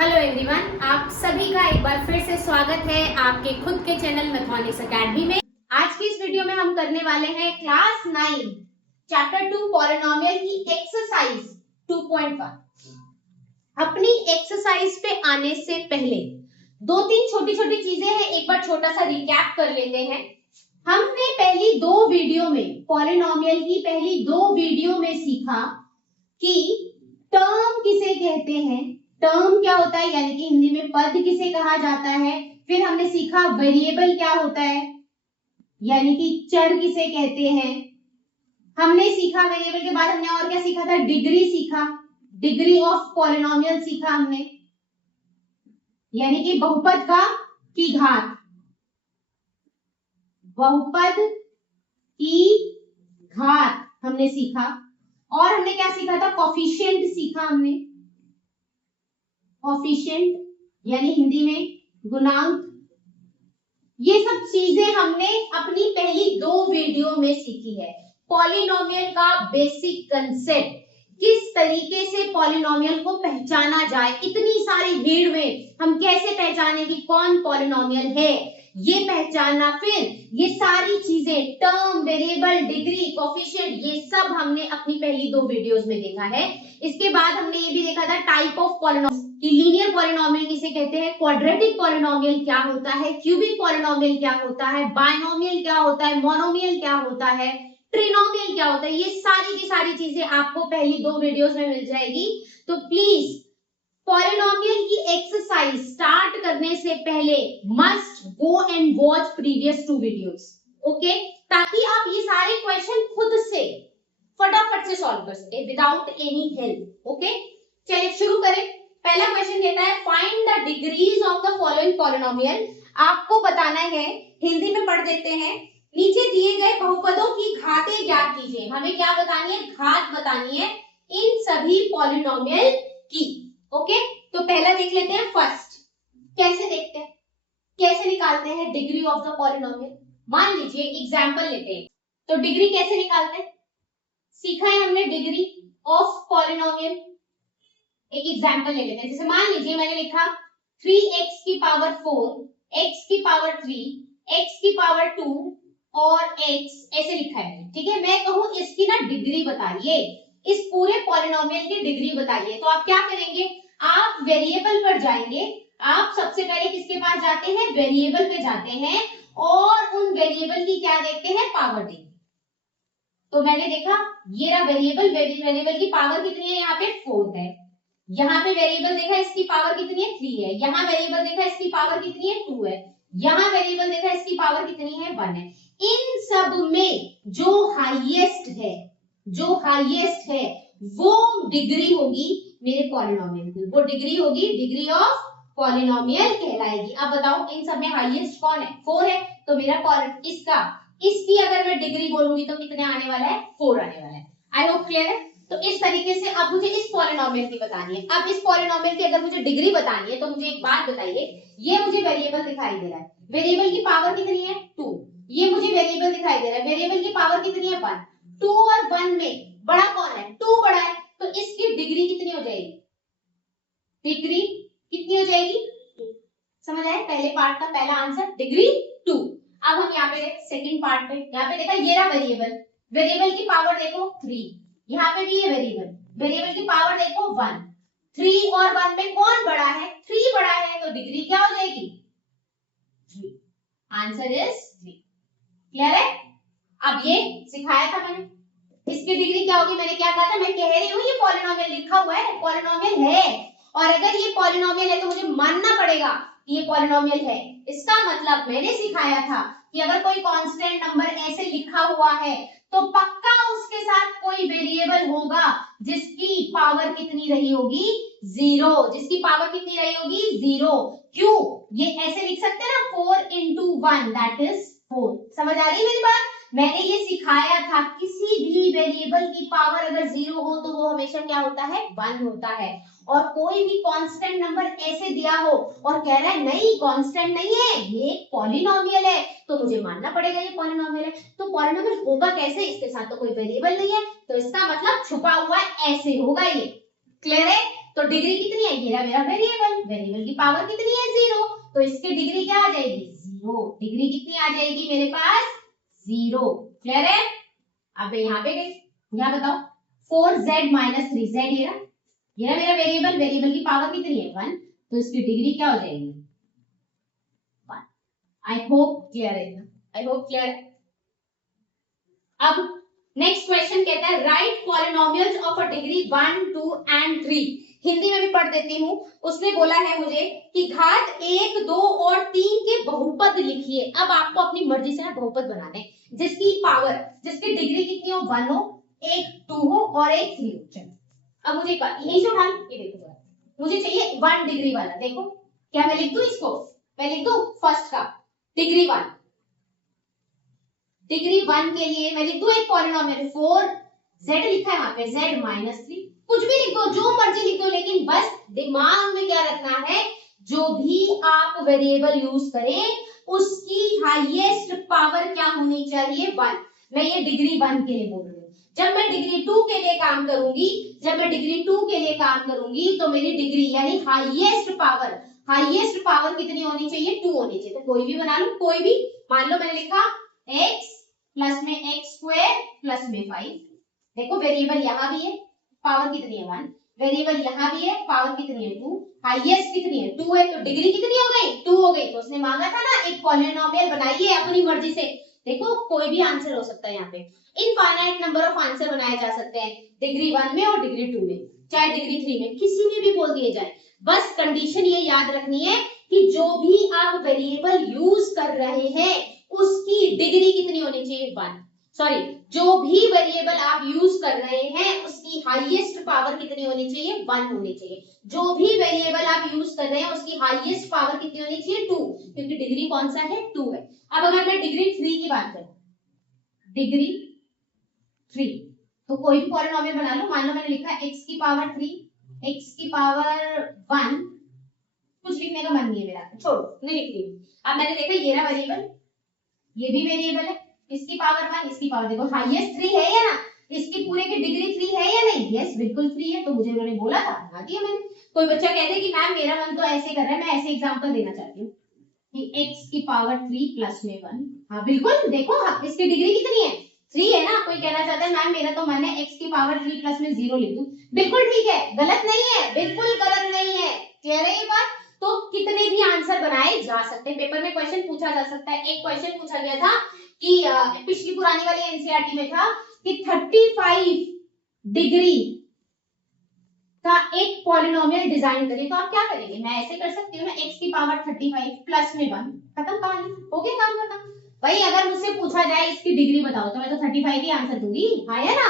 Hello everyone, आप सभी का एक बार फिर से स्वागत है आपके खुद के चैनल मैथमेटिक्स एकेडमी में। आज की इस वीडियो में हम करने वाले हैं क्लास 9 चैप्टर 2 पॉलिनोमियल की एक्सरसाइज 2.1। अपनी एक्सरसाइज पे आने से पहले दो तीन छोटी छोटी चीजें हैं, एक बार छोटा सा रिकैप कर लेते हैं। हमने पहली दो वीडियो में पॉलिनोमियल की पहली दो वीडियो में सीखा कि टर्म किसे कहते हैं, टर्म क्या होता है यानी कि हिंदी में पद किसे कहा जाता है। फिर हमने सीखा वेरिएबल क्या होता है यानी कि चर किसे कहते हैं। हमने सीखा वेरिएबल के बाद हमने और क्या सीखा था, डिग्री सीखा, डिग्री ऑफ पॉलिनोमियल सीखा हमने, यानी कि बहुपद की घात, बहुपद की घात हमने सीखा। और हमने क्या सीखा था, कोफिशिएंट सीखा हमने, कोफिशिएंट यानी हिंदी में गुणांक। ये सब चीजें हमने अपनी पहली दो वीडियो में सीखी है। पॉलिनोमियल का बेसिक कंसेप्ट, किस तरीके से पॉलिनोमियल को पहचाना जाए, इतनी सारी भीड़ में हम कैसे पहचाने कि कौन पॉलिनोमियल है, ये पहचाना। फिर ये सारी चीजें टर्म, वेरिएबल, डिग्री, कोफिशिएंट, ये सब हमने अपनी पहली दो वीडियोस में देखा है। इसके बाद हमने ये भी देखा था टाइप ऑफ पॉलिनोमियल कि लीनियर पॉलिनोमियल किसे कहते हैं, क्वाड्रेटिक पॉलिनोमियल क्या होता है, क्यूबिक पॉलिनोमियल क्या होता है, बायनोमियल क्या होता है, मोनोमियल क्या होता है, ट्रिनोमियल क्या होता है। ये सारी की सारी चीजें आपको पहली दो वीडियोस में मिल जाएगी। तो प्लीज पॉलिनोमियल की एक्सरसाइज स्टार्ट करने से पहले must go and watch previous two videos, okay, ताकि आप ये सारे क्वेश्चन खुद से फटाफट से सॉल्व कर सके विदाउट एनी हेल्प। ओके, चलिए शुरू करें। पहला क्वेश्चन कहता है find the degrees of the following polynomial. आपको बताना है, हिंदी में पढ़ देते हैं। नीचे दिए गए बहुपदों की घातें ज्ञात कीजिए। हमें क्या बतानी है, घात बतानी है इन सभी पॉलिनोमियल की। ओके, तो पहला देख लेते हैं फर्स्ट। कैसे देखते हैं, कैसे निकालते हैं डिग्री ऑफ द पॉलिनोमियल। मान लीजिए एग्जांपल लेते हैं, तो डिग्री कैसे निकालते हैं सीखा है हमने, डिग्री ऑफ पॉलिनोमियल। एक एग्जांपल ले लेते हैं, जैसे मान लीजिए मैंने लिखा 3x की पावर 4, x की पावर 3, x की पावर 2 और x ऐसे लिखा है। ठीक है, मैं कहूं इसकी ना डिग्री बताइए, इस पूरे पॉलिनोमियल की डिग्री बताइए। तो आप क्या करेंगे, आप वेरिएबल पर जाएंगे। आप सबसे पहले किसके पास जाते हैं, वेरिएबल पे जाते हैं और उन वेरिएबल की क्या देखते हैं, पावर देंगे। तो मैंने देखा ये रहा वेरिएबल, वेरिएबल की पावर कितनी है, यहाँ पे 4 है। यहाँ पे वेरिएबल देखा इसकी पावर कितनी है, 3 है। यहाँ वेरिएबल देखा इसकी पावर कितनी है, 2 है। यहाँ वेरिएबल देखा इसकी पावर कितनी है, 1 है। इन सब में जो हाईएस्ट है, जो हाईएस्ट है वो डिग्री होगी मेरे पॉलिनोमियल की, वो डिग्री होगी, डिग्री ऑफ पॉलिनोमियल कहलाएगी। अब बताओ इन सब में हाईएस्ट कौन है, 4 है। तो मेरा इसका, इसकी अगर मैं डिग्री बोलूंगी तो कितने आने वाला है, 4 आने वाला है। आई होप क्लियर है। तो इस तरीके से अब मुझे इस पॉलिनोमियल की बतानी है। अब इस पॉलिनोमियल की अगर मुझे डिग्री बतानी है तो मुझे एक बात बताइए, ये मुझे वेरिएबल दिखाई दे रहा है, वेरिएबल की पावर कितनी है, 2। ये मुझे वेरिएबल दिखाई दे रहा है, वेरिएबल की पावर कितनी है, 1। 2 और 1 में बड़ा कौन है, 2 बड़ा है। तो इसकी डिग्री कितनी हो जाएगी, डिग्री कितनी हो जाएगी, 2। समझ आए, पहले पार्ट का पहला आंसर डिग्री 2। अब हम यहाँ पे सेकंड पार्ट पे, यहाँ पे देखा ये रहा वेरिएबल, वेरिएबल की पावर देखो 3, यहाँ पे भी ये वेरिएबल, वेरिएबल की पावर देखो 1। 3 और 1 में कौन बड़ा है, 3 बड़ा है, तो डिग्री क्या हो जाएगी, 3। Answer is 3। क्लियर है। अब ये सिखाया था मैंने, इसकी डिग्री क्या होगी, मैंने क्या कहा था, मैं कह रही हूँ ये पॉलिनोमियल लिखा हुआ है, पॉलिनोमियल है, और अगर ये पॉलिनोमियल है तो मुझे मानना पड़ेगा कि ये पॉलिनोमियल है। इसका मतलब मैंने सिखाया था कि अगर कोई कांस्टेंट नंबर ऐसे लिखा हुआ है तो पक्का उसके साथ कोई वेरिएबल होगा जिसकी पावर कितनी रही होगी, 0, जिसकी पावर कितनी रही होगी, 0। क्यों, ये ऐसे लिख सकते हैं ना, 4 into 1 दैट इज 4। समझ आ रही है मेरी बात। मैंने ये सिखाया था किसी भी वेरिएबल की पावर अगर 0 हो तो वो हमेशा क्या होता है, 1 होता है। और कोई भी कांस्टेंट नंबर ऐसे दिया हो और कह रहा है नहीं कांस्टेंट नहीं है, ये एक पॉलिनोमियल है, तो मुझे मानना पड़ेगा ये पॉलिनोमियल है। तो पॉलिनोमियल होगा कैसे, इसके साथ तो कोई वेरिएबल नहीं है, तो इसका मतलब छुपा हुआ है, ऐसे होगा ये। क्लियर है। तो डिग्री कितनी है, ये मेरा वेरिएबल, वेरिएबल की पावर कितनी है 0, तो इसकी डिग्री क्या आ जाएगी 0, डिग्री कितनी आ जाएगी मेरे पास 0। क्लियर है? अब मैं यहाँ पे गई, यहाँ बताओ 4z माइनस 3z, ये मेरा वेरिएबल, वेरिएबल की पावर कितनी है 1, तो इसकी डिग्री क्या हो जाएगी 1। आई होप क्लियर है, आई होप क्लियर है। अब नेक्स्ट क्वेश्चन कहता है right polynomials of a degree 1, 2 and 3। Hindi में भी पढ़ देती हूँ। उसने बोला है मुझे कि घात 1, 2 और 3 के बहुपद लिखिए। अब आपको अपनी मर्जी से ना बहुपद बनाने, जिसकी पावर, जिसकी डिग्री कितनी हो 1 हो, एक 2 हो और एक 3 हो। चलो अब मुझे यही से उठा, ये देखो मुझे चाहिए 1 डिग्री वाला। देखो क्या मैं लिख दूं इसको, मैं लिख दूं फर्स्ट का डिग्री 1, डिग्री 1 के लिए मैं लिख दूं एक पॉलिनोमियल 4z लिखा है वहां पे, z माइनस 3, कुछ भी लिख दो, जो मर्जी लिख दो, लेकिन बस दिमाग में क्या रखना है, जो भी आप वेरिएबल यूज करें उसकी हाईएस्ट पावर क्या होनी चाहिए 1। मैं ये डिग्री 1 के लिए बोल रही हूँ। जब मैं डिग्री 2 के लिए काम करूंगी, जब मैं डिग्री 2 के लिए काम करूंगी तो मेरी डिग्री यानी हाईएस्ट पावर कितनी होनी चाहिए 2 होनी चाहिए। तो कोई भी बना लो, कोई भी, मान लो मैंने लिखा x प्लस में x स्क्वायर प्लस में 5। देखो वेरिएबल यहाँ भी है, पावर कितनी है 1, वेरिएबल यहाँ भी है, पावर कितनी है 2, हाईएस्ट कितनी है 2 है, तो डिग्री कितनी हो गई 2 हो गई। तो उसने मांगा था ना एक पॉलिनोमियल बनाइए अपनी मर्जी से। देखो कोई भी आंसर हो सकता है, यहाँ पे इनफाइनाइट नंबर ऑफ आंसर बनाए जा सकते हैं डिग्री 1 में और डिग्री 2 में, चाहे डिग्री 3 में, किसी में भी बोल दिए जाए। बस कंडीशन ये याद रखनी है कि जो भी आप वेरिएबल यूज कर रहे हैं उसकी डिग्री कितनी होनी चाहिए 1। सॉरी, जो भी वेरिएबल आप यूज कर रहे हैं उसकी हाईएस्ट पावर कितनी होनी चाहिए 1 होनी चाहिए। जो भी वेरिएबल आप यूज कर रहे हैं उसकी हाईएस्ट पावर कितनी होनी चाहिए 2, क्योंकि डिग्री कौन सा है 2 है। अब अगर मैं डिग्री 3 की बात करूं, डिग्री 3, तो कोई भी पॉलिनोमियल बना लो। मान लो मैंने लिखा x की पावर 3, x की पावर 1, कुछ लिखने का मन नहीं है मेरा, छोड़ो नहीं लिख रही हूं। अब मैंने देखा ये रहा वेरिएबल, ये भी वेरिएबल है, इसकी पावर 1, इसकी पावर, देखो हाईएस्ट 3 है या ना, इसकी पूरे की डिग्री 3 है या नहीं, यस बिल्कुल 3 है। तो मुझे उन्होंने बोला था, बना दिया मैंने। कोई बच्चा कहते कि मैम मेरा मन तो ऐसे कर रहा है, मैं ऐसे एग्जांपल देना चाहती हूँ कि x की पावर 3 प्लस में 1, हाँ बिल्कुल, देखो इसकी डिग्री कितनी है 3 है ना। कोई कहना चाहता है मैम मेरा तो मन है x की पावर 3 प्लस में 0 लिख दूं, बिल्कुल ठीक है, गलत नहीं है, बिल्कुल गलत नहीं है। क्लियर है ये बात? तो कितने भी आंसर बनाए जा सकते हैं, पेपर में क्वेश्चन पूछा जा सकता है। एक क्वेश्चन पूछा गया था कि पिछली पुरानी वाली एनसीईआरटी में था कि 35 डिग्री का एक पॉलिनोमियल डिजाइन करें, तो आप क्या करेंगे? मैं ऐसे कर सकती हूँ ना, x की पावर 35 प्लस में 1, खत्म कहानी, हो गया काम खत्म। भाई अगर मुझसे पूछा जाए इसकी डिग्री बताओ तो मैं तो 35 ही आंसर दूंगी, हाँ या ना।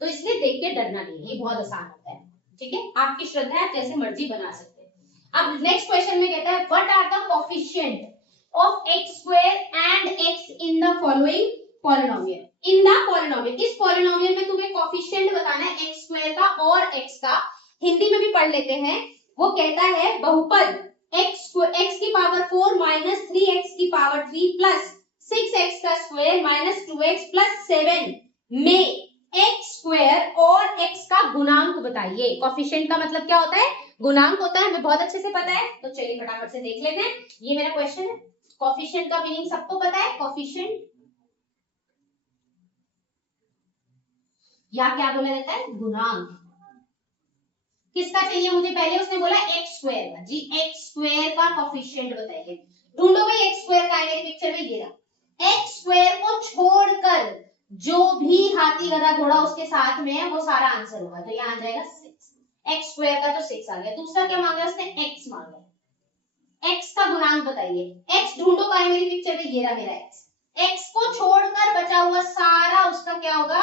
तो इसलिए देख के डरना नहीं है, ये बहुत आसान होता है। ठीक है, आपकी श्रद्धा है, आप जैसे मर्जी बना सकते हैं। अब नेक्स्ट क्वेश्चन में कहता है what are the coefficient of x square and x in the following polynomial. In the polynomial, इस पॉलिनोमियल में तुम्हें कोएफिशिएंट बताना है x स्क्वायर का और x का। हिंदी में भी पढ़ लेते हैं। वो कहता है बहुपद x की पावर 4 माइनस 3x की पावर 3 प्लस 6x का स्क्वायर माइनस 2x प्लस 7 में x स्क्वायर और x का गुणांक बताइए। कोएफिशिएंट का मतलब क्या होता है? गुणांक होता है, हमें बहुत अच्छे से पता है। तो चलिए फटाफट से देख लेते हैं, ये मेरा क्वेश्चन है। कोएफिशिएंट का मीनिंग सबको पता है, कोएफिशिएंट या क्या बोला जाता है? गुणांक। किसका चाहिए मुझे? पहले उसने बोला x स्क्वायर का, जी x स्क्वायर का कोएफिशिएंट बताइए। ढूंढो भाई x स्क्वायर का है मेरी पिक्चर में, ये रहा। x स्क्वायर को छोड़कर जो भी हाथी गधा घोड़ा उसके साथ में है वो सारा आंसर होगा, तो यहाँ आ जाएगा 6। x स्क्वायर का तो 6 आ गया। दूसरा क्या मांगा उसने? x मांगा। x का गुणांक बताइए। x ढूंढो भाई मेरी पिक्चर में, ये रहा मेरा x। x को छोड़कर बचा हुआ सारा उसका क्या होगा?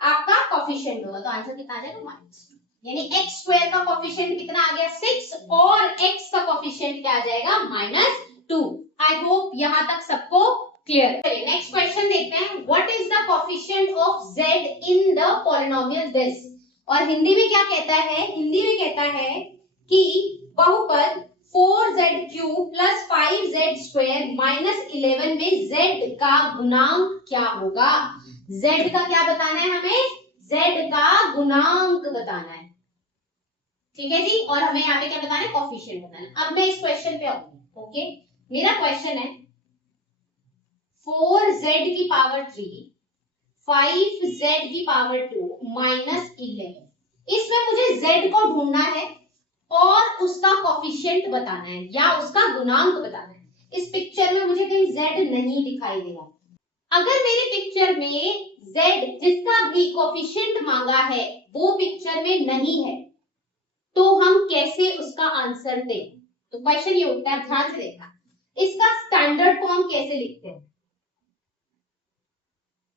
आपका कोएफिशिएंट होगा। तो आंसर कितना आ जाएगा? माइनस। यानी x स्क्वायर का कोएफिशिएंट कितना आ गया? 6 और x का कोएफिशिएंट क्या आ जाएगा? -2। आई होप यहां तक सबको क्लियर। चलिए नेक्स्ट क्वेश्चन देखते हैं। What is the coefficient of z in the polynomial this. और हिंदी में क्या कहता है? हिंदी में कहता है कि बहुपद 4z³ plus 5z square minus 11 में z का गुणांक क्या होगा? z का क्या बताना है हमें? z का गुणांक बताना है। ठीक है जी, और हमें यहाँ पे क्या बताना है, कोफिशिएंट बताना है। अब मैं इस क्वेश्चन पे आऊंगी। ओके, मेरा क्वेश्चन है 4z की पावर 3 5z की पावर 2 माइनस 11। इसमें मुझे z को ढूंढना है और उसका कोफिशिएंट बताना है या उसका गुणांक बताना है। इस पिक्चर में मुझे कहीं z नहीं दिखाई दे रहा। अगर मेरी पिक्चर में z जिसका भी कोफिशिएंट मांगा है वो पिक्चर में नहीं है तो हम कैसे उसका आंसर दें? तो क्वेश्चन ये उठता है, ध्यान से देखना, इसका स्टैंडर्ड फॉर्म कैसे लिखते हैं?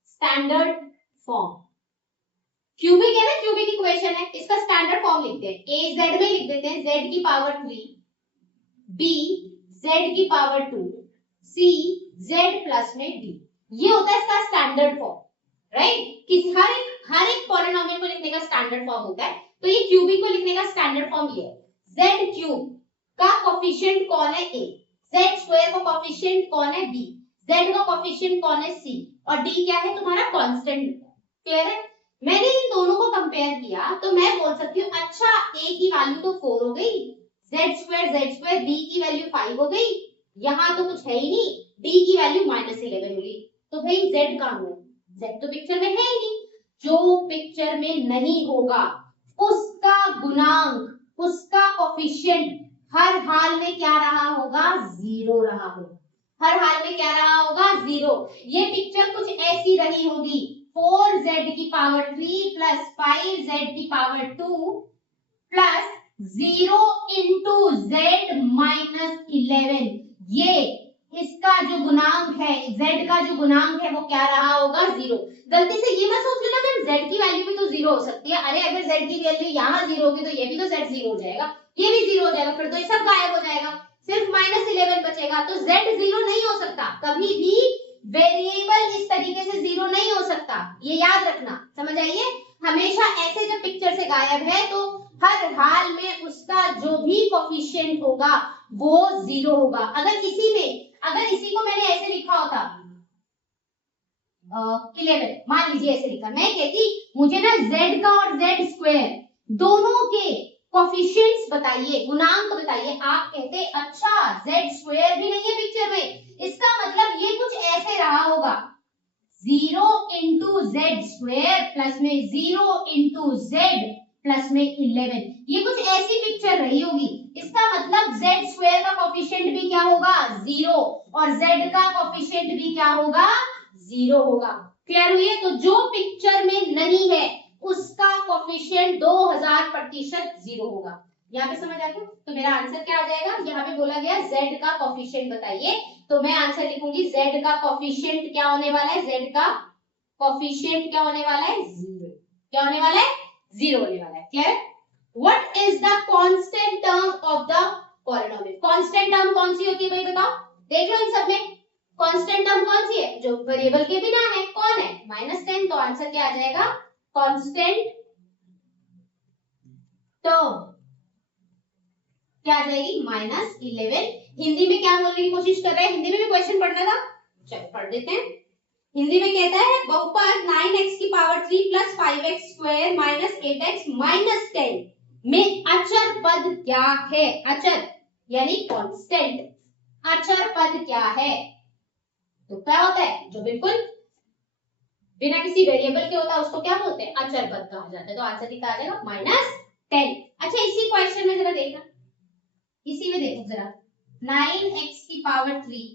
स्टैंडर्ड फॉर्म क्यूबिक है ना, क्यूबिक इक्वेशन है, इसका स्टैंडर्ड फॉर्म लिखते हैं। a z में लिख देते हैं z की पावर 3, b z की पावर 2, c z प्लस में d। ये होता है इसका स्टैंडर्ड फॉर्म, राइट? किस हर एक पॉलिनोमियल को लिखने का स्टैंडर्ड फॉर्म होता है। तो ये क्यूबिक को लिखने का स्टैंडर्ड फॉर्म ये है, z क्यूब का कोफिशिएंट कौन है a, z स्क्वायर का कोफिशिएंट कौन है b, z का कोफिशिएंट कौन है c और d क्या है तुम्हारा कांस्टेंट। क्लियर है? मैंने इन दोनों को कंपेयर किया तो मैं बोल सकती हूँ अच्छा a की वैल्यू तो 4 हो गई, z स्क्वायर b की वैल्यू 5 हो गई, यहाँ तो कुछ है ही नहीं, d की वैल्यू -11 होगी। तो भाई z कहाँ है? z तो पिक्चर में है ही नहीं। जो पिक्चर में नहीं होगा उसका गुणांक, उसका कोफिशिएंट हर हाल में क्या रहा होगा? 0 रहा होगा। हर हाल में क्या रहा होगा? 0। ये पिक्चर कुछ ऐसी रही होगी, 4z की पावर 3 प्लस 5z की power 2 plus 0 into z minus 11। ये इसका जो गुणांक है, z का जो गुणांक है वो क्या रहा होगा? 0। गलती से ये मत सोच लेना मैम z की वैल्यू भी तो 0 हो सकती है। अरे अगर z की वैल्यू यहाँ 0 होगी तो ये भी तो z 0 हो जाएगा, ये भी 0 हो जाएगा, फिर तो ये सब गायब हो जाएगा, सिर्फ -11 बचेगा। तो z 0 नहीं हो सकता, कभी भी वेरिएबल इस तरीके से 0 नहीं हो सकता, ये याद रखना। समझ आइए? हमेशा ऐसे जब पिक्चर से गायब है तो हर हाल में उसका जो भी कोफिशिएंट होगा वो 0 होगा। अगर इसी को मैंने ऐसे लिखा होता 11, मान लीजिए ऐसे लिखा, मैं कहती मुझे ना z का और z स्क्वायर दोनों के कोफिशिएंट्स बताइए, गुणांक बताइए, आप कहते अच्छा z स्क्वायर भी नहीं है पिक्चर में, इसका मतलब ये कुछ ऐसे रहा होगा 0 इंटू जेड स्क्वायर प्लस में 0 इंटू जेड प्लस में 11। ये कुछ ऐसी पिक्चर रही होगी, इसका मतलब z स्क्वायर का कोफिशिएंट भी क्या होगा? 0 और z का कोफिशिएंट भी क्या होगा? 0 होगा। क्लियर हुई है? तो जो पिक्चर में नहीं है उसका कोफिशिएंट 2000% 0 होगा। यहाँ पे समझ आ गया? तो मेरा आंसर क्या आ जाएगा? यहाँ पे बोला गया z का कोफिशिएंट बताइए, तो मैं आंसर लिखूंगी z का कोफिशिएंट क्या होने वाला है? z का कोफिशिएंट क्या होने वाला है? 0। क्या होने वाला है? 0 होने वाला है। Clear? What is the constant term of the polynomial? Constant term कौन सी होती है भाई बताओ? देख लो इन सब में कांस्टेंट टर्म कौन सी है? जो वेरिएबल के बिना है। कौन है? -10। तो आंसर क्या आ जाएगा? कांस्टेंट टर्म क्या आ जाएगी? -11। हिंदी में क्या बोलने की कोशिश कर रहे हैं? हिंदी में भी क्वेश्चन पढ़ना था, चलो पढ़ देते हैं। हिंदी में कहता है बहुपद 9x की power 3 plus 5x square minus 8x minus 10 में अचर पद क्या है? अचर यानी कांस्टेंट, अचर पद क्या है? तो क्या होता है? जो बिल्कुल बिना किसी वेरिएबल के होता है उसको क्या बोलते हैं? अचर पद कहा जाता है। तो आंसर कितना आ जाएगा? -10। अच्छा इसी क्वेश्चन में जरा देखना, इसी में देखो जरा, 9x की पावर 3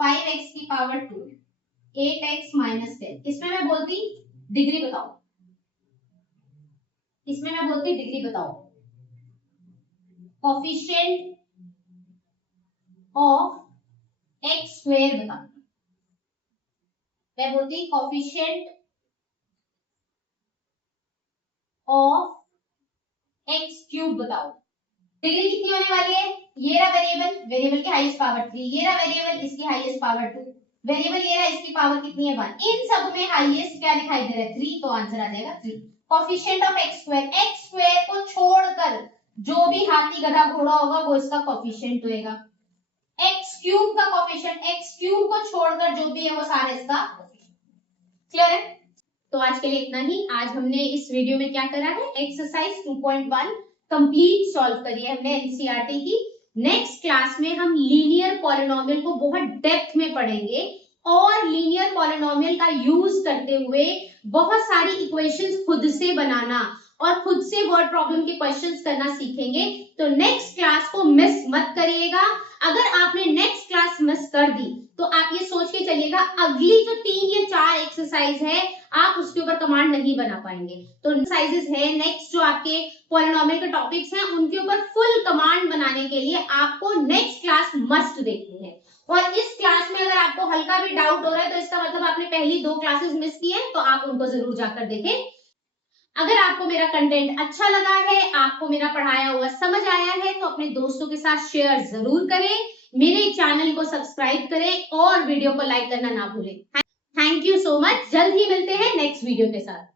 5x की पावर 2 8x माइनस 10, इसमें मैं बोलती डिग्री बताओ, इसमें मैं बोलती डिग्री बताओ, कोफिशिएंट ऑफ x स्क्वायर बताओ, मैं बोलती कोफिशिएंट ऑफ x क्यूब बताओ। डिग्री कितनी होने वाली है? ये रहा वेरिएबल, वेरिएबल की हाईएस्ट पावर 3, ये रहा वेरिएबल, इसकी हाईएस्ट पावर 2, वेरिएबल ये रहा, इसकी पावर कितनी है? 1। इन सब में हाईएस्ट क्या दिखाई दे रहा है? 3। तो आंसर आ जाएगा 3। कोफिशिएंट ऑफ x स्क्वायर को छोड़कर जो भी हाथी गधा घोड़ा होगा वो इसका कोफिशिएंट होएगा। x क्यूब का कोफिशिएंट, x क्यूब को छोड़कर जो भी है वो सारे इसका कोफिशिएंट। क्लियर है? तो आज के लिए इतना ही। आज हमने इस वीडियो में क्या करा है? एक्सरसाइज 2.1 कंप्लीट सॉल्व करी है हमने एनसीईआरटी की। नेक्स्ट क्लास में हम लीनियर पॉलिनोमियल को बहुत डेप्थ में पढ़ेंगे और लीनियर पॉलिनोमियल का यूज करते हुए बहुत सारी इक्वेशंस खुद से बनाना और खुद से वर्ड प्रॉब्लम के क्वेश्चंस करना सीखेंगे। तो नेक्स्ट क्लास को मिस मत करिएगा। अगर आपने नेक्स्ट क्लास मिस कर दी तो आप ये सोच के चलिएगा अगली जो 3 या 4 एक्सरसाइज है आप उसके ऊपर कमांड नहीं बना पाएंगे। तो एक्सरसाइजेस है नेक्स्ट जो आपके पॉलिनोमियल के टॉपिक्स हैं उनके ऊपर फुल कमांड बनाने के लिए आपको नेक्स्ट क्लास मस्ट देखनी है। और इस क्लास में अगर आपको हल्का भी डाउट हो रहा है तो इसका मतलब आपने पहली 2 क्लासेस मिस की है, तो आप उनको जरूर जाकर देखें। अगर आपको मेरा कंटेंट अच्छा लगा है, आपको मेरा पढ़ाया हुआ समझ आया है, तो अपने दोस्तों के साथ शेयर जरूर करें, मेरे चैनल को सब्सक्राइब करें और वीडियो को लाइक करना ना भूलें। Thank you so much. जल्द ही मिलते हैं नेक्स्ट वीडियो के साथ।